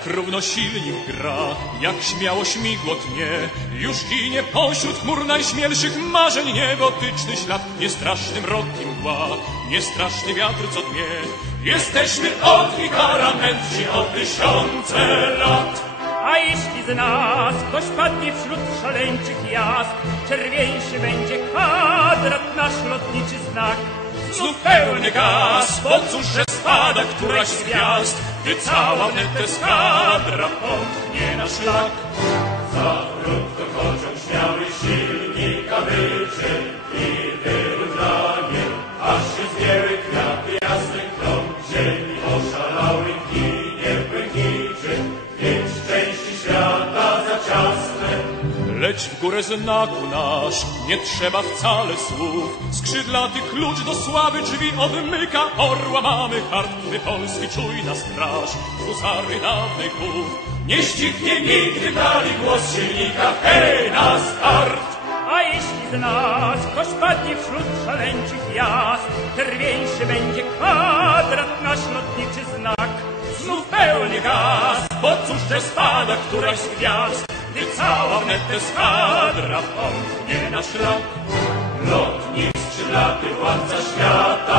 Jak równo silnik gra, jak śmiało śmigło tnie, już ginie pośród chmur najśmielszych marzeń niebotyczny ślad, niestraszny mrok i mgła, niestraszny wiatr co dnie. Jesteśmy od Ikara o tysiące lat. A jeśli z nas ktoś padnie wśród szaleńczych jazd, czerwieńszy będzie kwadrat nasz lotniczy znak. Znów pełny gaz, bo cóż, że spada któraś z gwiazd, gdy cała wnet eskadra pomknie na szlak. Za krótko pociąg śmiały silnika wyczy Leć w górę znaku nasz, nie trzeba wcale słów. Skrzydlaty klucz do sławy drzwi odmyka, orła mamy hartwy Polski czujna straż, husary dawnej kół. Nie ścichnie nigdy dali głos silnika, hej na start! A jeśli z nas ktoś padnie wśród szaleńczych jazd, czerwieńszy będzie kwadrat nasz lotniczy znak. Znów pełny gaz, bo cóż, że spada któraś z gwiazd, cała wnet eskadra pomknie na szlak. Lotnik skrzydlaty władca świata.